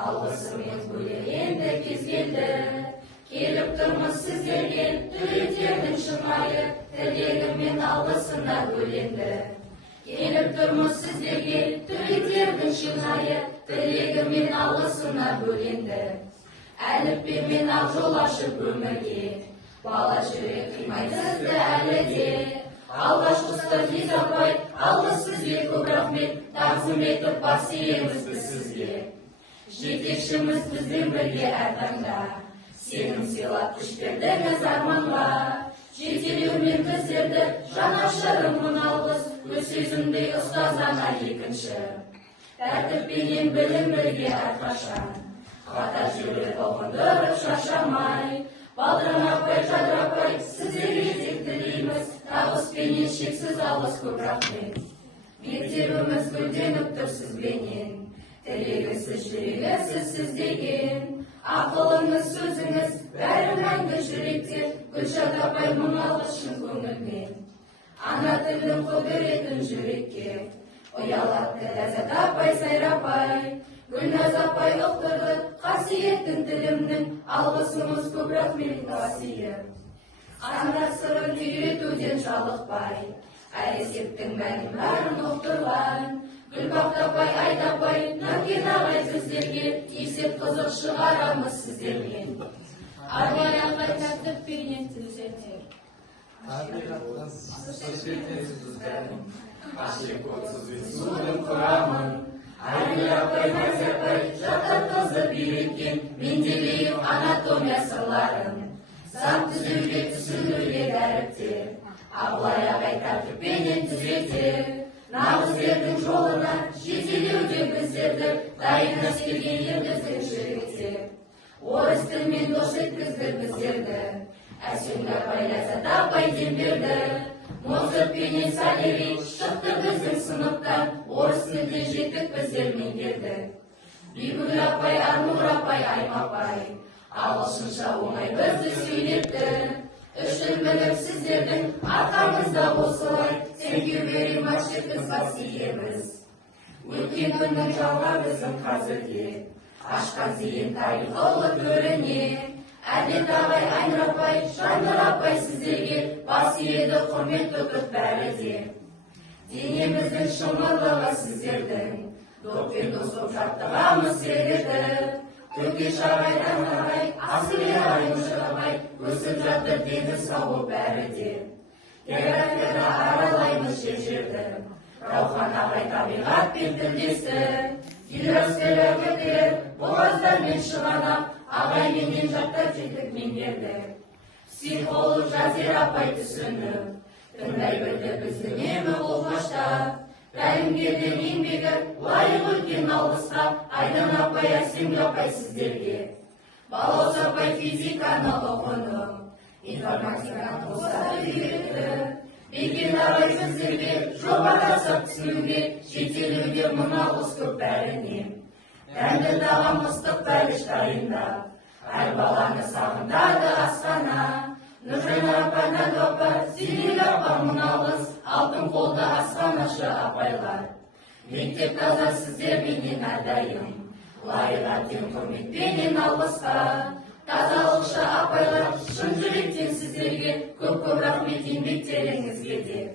Алғысымыз бөлек енді кез келді. Келіп тұрмыз сіздерге, түлектердің шынайы тілегімен алғысына бөленді. Келіп тұрмыз сіздерге, түлектердің шынайы тілегімен алғысына бөленді. Әліппемен ақ жол ашып өмірге, бала жүрек қимайды сізді әлі де. Алғашқы ұстаз апай, алғыс сізге көп рахмет, тағзым етіп бас иеміз біз сізге. Жетекшіміз бізбен бірге әр таңда, сенің сыйлап күш бердіңіз арманға. Жетелеумен біздерді жанашырың алғыс, өз сөзіндей ұстаз ана екінші. Тәртіппенен білім бірге әрқашан, қатар жүріп ұғындырып шаршамай. Балдырын апай, Жадыр апай, сіздерге тек тілейміз, табыспенен шексіз алғыс көп рахмет. Мектебіміз гүлденіп тұр сізбенен, тілегісіз жүрегісіз сіздеген. Ақылыңыз, сөзіңіз, бәрі мәңгі жүректе, Гүлшат апай мың алғыс шын көңілмен. Ана тілдің құдіретін жүрекке, ұялатты Ләззат апай, Сайрапай. Гүлназ апай ұқтырды қасиеттің тілімнің, алғысымыз көп рахмет қасиет. Ана сырын үйретуден жалықпай, әресеттің мәнін бәрін ұқтырған. Гүлбақыт апай, Айтапай, Наркен ағай сіздерге, есеп қызық шығарамыз сіздермен. Арман ағай тәртіппенен түзетер. Ашекотсыз инсулин құрамын. Айгүл апай, Назарбай, жаттатқызды үйреткен, Менделеев анатомия сырларын. Сан түзеуге, түсіндіруге дәріптер, Абылай ағай тәртіппенен түзетер. Нағыз ердің жолына жетелеуде біздерді, дайын әскерге ергіздің жүректер. Орыс тілмен дос еткізді біздерді, Әсем апай, Ләззат апай дем берді. Моцарт пенен Сальери шықты біздің сыныптан, орыс тілде жеттік біздер меңгерді. Бибігүл апай, Арнұр апай, Аймапай, ағылшынша оңай бізді сөйлетті. Үшін біліп сіздердің арқаңызда болсылай, thank you very much біз қасиеміз. Өткен күннің жалға біздің қазірге, ашқан зейін тарихылы төріне. Әділет ағай, Айнұр апай, Жандыр апай сіздерге, бас иеді құрмет тұтып бәрі де. Денеміздің шымырлығы сіздердің, доппен достық жаттығамыз сіздерді. Төкеш ағай, ағай, Асылер ағай, Мұшығабай, өсіп жатыр дені сауы бәрі де. Географияда аралаймыз жер-жерді, Раухан ағай табиғатпен тілдесті. Гидроскелер, боғаздармен шығанақ, ағай менен жаттап жетік меңгерді. Психолог Жазир апай түсініп, тыңдай білді біздің емі қолғаштап. Тәлімгердің еңбегі лайық үлкен алғысқа, Айдан апай, Әсем апай сіздерге. Балауыз апай физиканы ұғынып, информатиканы қосады үйретті. Бекен ағай сіздерге жобада сап түсінуге, жетелеуге мың алғыс көп бәріне. Дәмді тағам ыстық бәліш дайындап, әр баланы сағындады асхана. Нұржан апа, Нәді апа, Зейнел апа мың алғыс, алтын қолды асханашы апайлар. Мектеп таза сіздерменен әрдайым, лайық әбден құрметпенен алғысқа. Тазалықшы апайлар, шын жүректен сіздерге, көп-көп рахмет еңбектеріңізге де.